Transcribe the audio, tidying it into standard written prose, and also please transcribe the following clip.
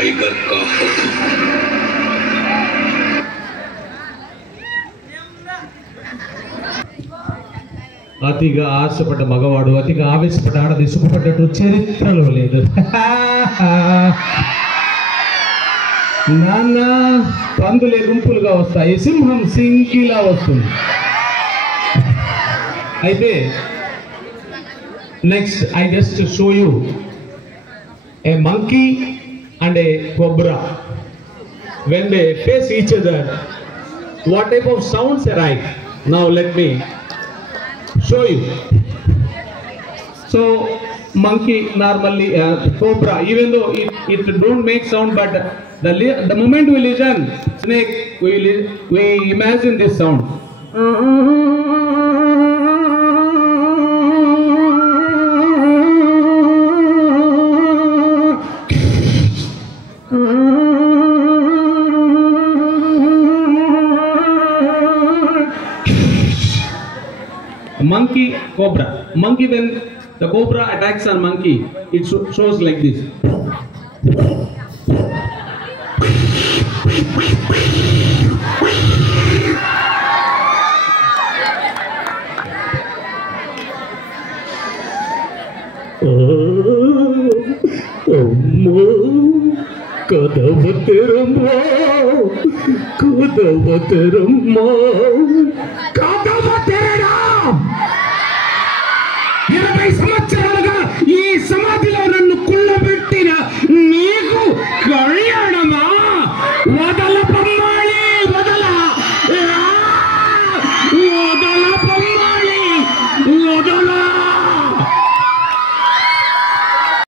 Tiger का అతిగా ఆశపడ్డ మగవాడు అతిగా ఆవేశపడ్డ ఆడది సుఖపడ్డట్టు చరిత్రలో లేదు. నాన్న పందులే గుంపులుగా వస్తాయి, సింహం సింగిలా వస్తుంది. అయితే next I just show you A monkey and A cobra. when they face each other, what type of sounds arise? Now let me show you. So monkey normally cobra, even though it don't make sound, but the moment we listen snake, we imagine this sound. Monkey, cobra. Monkey, when the cobra attacks on monkey, it shows like this. సంవత్సరాలుగా ఈ సమాధిలో నన్ను కుళ్ళబెట్టిన నీకు కళ్యాణమా? వదల బొమ్మాళి, వదల వదల బొమ్మాళి, వదల.